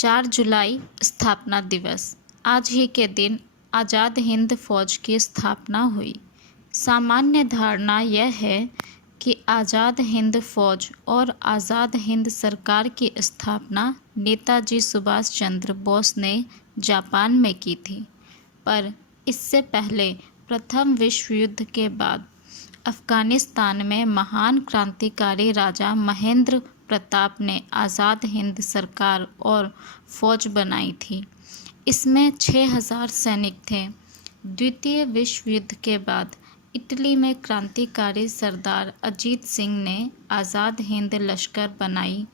4 जुलाई स्थापना दिवस। आज ही के दिन आज़ाद हिंद फौज की स्थापना हुई। सामान्य धारणा यह है कि आज़ाद हिंद फौज और आज़ाद हिंद सरकार की स्थापना नेताजी सुभाष चंद्र बोस ने जापान में की थी, पर इससे पहले प्रथम विश्व युद्ध के बाद अफ़गानिस्तान में महान क्रांतिकारी राजा महेंद्र प्रताप ने आज़ाद हिंद सरकार और फौज बनाई थी। इसमें 6000 सैनिक थे। द्वितीय विश्व युद्ध के बाद इटली में क्रांतिकारी सरदार अजीत सिंह ने आज़ाद हिंद लश्कर बनाई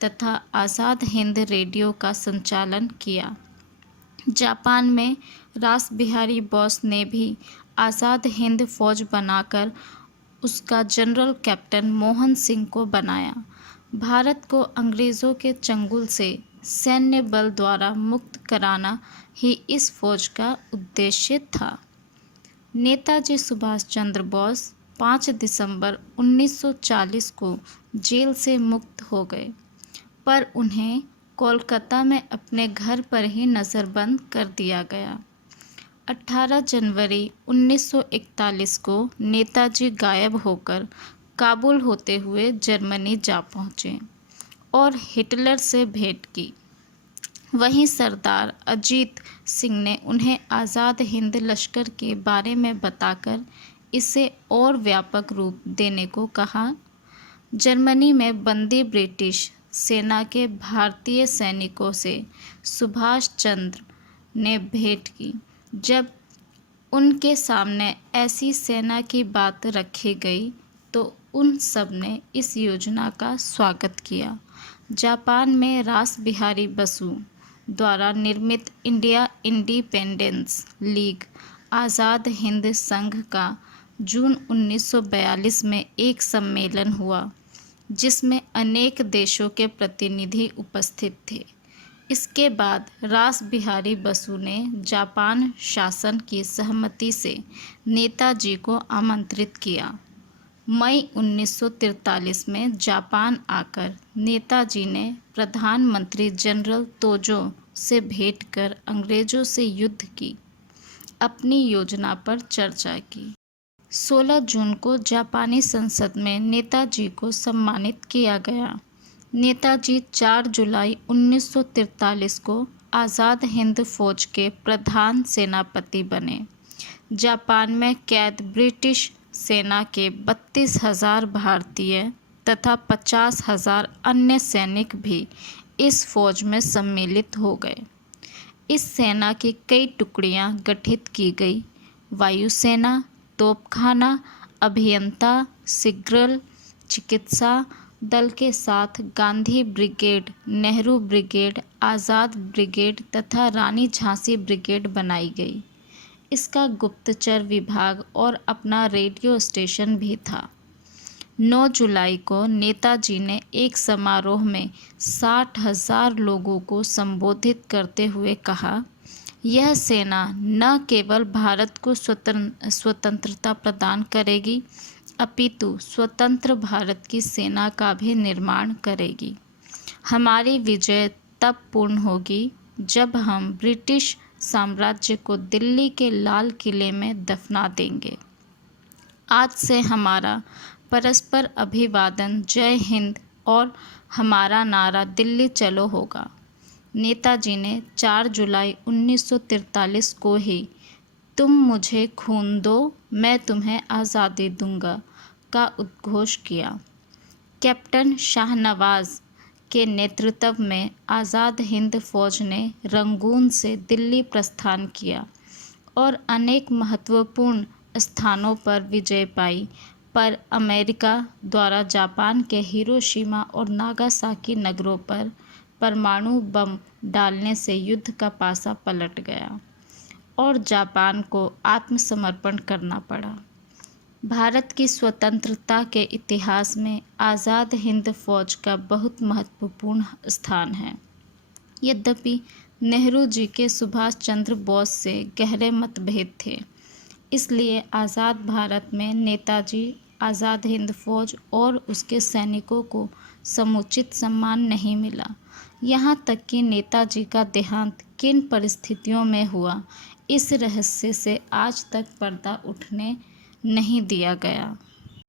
तथा आज़ाद हिंद रेडियो का संचालन किया। जापान में रास बिहारी बोस ने भी आज़ाद हिंद फौज बनाकर उसका जनरल कैप्टन मोहन सिंह को बनाया। भारत को अंग्रेज़ों के चंगुल से सैन्य बल द्वारा मुक्त कराना ही इस फौज का उद्देश्य था। नेताजी सुभाष चंद्र बोस 5 दिसंबर 1940 को जेल से मुक्त हो गए, पर उन्हें कोलकाता में अपने घर पर ही नज़रबंद कर दिया गया। 18 जनवरी 1941 को नेताजी गायब होकर काबुल होते हुए जर्मनी जा पहुँचे और हिटलर से भेंट की। वहीं सरदार अजीत सिंह ने उन्हें आज़ाद हिंद लश्कर के बारे में बताकर इसे और व्यापक रूप देने को कहा। जर्मनी में बंदी ब्रिटिश सेना के भारतीय सैनिकों से सुभाष चंद्र ने भेंट की। जब उनके सामने ऐसी सेना की बात रखी गई तो उन सब ने इस योजना का स्वागत किया। जापान में रास बिहारी बसु द्वारा निर्मित India independence league Azad Hind संघ का जून 1942 में एक सम्मेलन हुआ, जिसमें अनेक देशों के प्रतिनिधि उपस्थित थे। इसके बाद रास बिहारी बसु ने जापान शासन की सहमति से नेताजी को आमंत्रित किया। मई 1943 में जापान आकर नेताजी ने प्रधानमंत्री जनरल तोजो से भेंट कर अंग्रेज़ों से युद्ध की अपनी योजना पर चर्चा की। 16 जून को जापानी संसद में नेताजी को सम्मानित किया गया। नेताजी 4 जुलाई 1943 को आज़ाद हिंद फौज के प्रधान सेनापति बने। जापान में कैद ब्रिटिश सेना के 32,000 भारतीय तथा 50,000 अन्य सैनिक भी इस फौज में सम्मिलित हो गए। इस सेना की कई टुकड़ियां गठित की गई। वायुसेना, तोपखाना, अभियंता, सिग्नल, चिकित्सा दल के साथ गांधी ब्रिगेड, नेहरू ब्रिगेड, आज़ाद ब्रिगेड तथा रानी झांसी ब्रिगेड बनाई गई। इसका गुप्तचर विभाग और अपना रेडियो स्टेशन भी था। 9 जुलाई को नेताजी ने एक समारोह में 60,000 लोगों को संबोधित करते हुए कहा, यह सेना न केवल भारत को स्वतंत्रता प्रदान करेगी, अपितु स्वतंत्र भारत की सेना का भी निर्माण करेगी। हमारी विजय तब पूर्ण होगी जब हम ब्रिटिश साम्राज्य को दिल्ली के लाल किले में दफना देंगे। आज से हमारा परस्पर अभिवादन जय हिंद और हमारा नारा दिल्ली चलो होगा। नेताजी ने 4 जुलाई 1943 को ही तुम मुझे खून दो, मैं तुम्हें आज़ादी दूंगा का उद्घोष किया। कैप्टन शाहनवाज के नेतृत्व में आज़ाद हिंद फौज ने रंगून से दिल्ली प्रस्थान किया और अनेक महत्वपूर्ण स्थानों पर विजय पाई, पर अमेरिका द्वारा जापान के हिरोशिमा और नागासाकी नगरों पर परमाणु बम डालने से युद्ध का पासा पलट गया और जापान को आत्मसमर्पण करना पड़ा। भारत की स्वतंत्रता के इतिहास में आज़ाद हिंद फौज का बहुत महत्वपूर्ण स्थान है। यद्यपि नेहरू जी के सुभाष चंद्र बोस से गहरे मतभेद थे, इसलिए आज़ाद भारत में नेताजी, आज़ाद हिंद फौज और उसके सैनिकों को समुचित सम्मान नहीं मिला। यहाँ तक कि नेताजी का देहांत किन परिस्थितियों में हुआ, इस रहस्य से आज तक पर्दा उठने नहीं दिया गया।